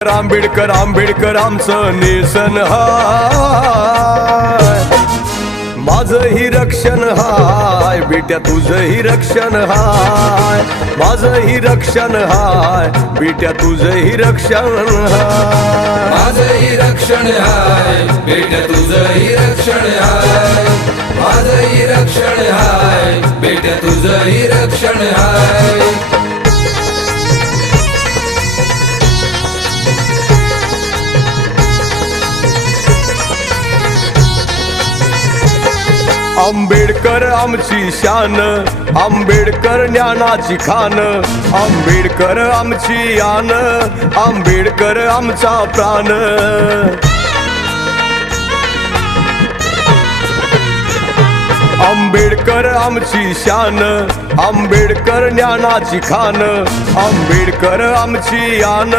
आंबेडकर आंबेडकर आमचं निसन हाय, माझंही रक्षण हाय बेट्या तुझंही रक्षण हाय, माझंही रक्षण हाय बेट्या तुझंही रक्षण हाय, माझंही रक्षण हाय बेटा तुझंही रक्षण हाय, माझंही रक्षण हाय बेटा तुझंही रक्षण हाय. आंबेडकर आमची शान, आंबेडकर ज्ञानाची खान, आंबेडकर आमची आन, आंबेडकर आमचा प्राण. आंबेडकर आमची शान, आंबेडकर ज्ञानाची खान, आंबेडकर आमची आन,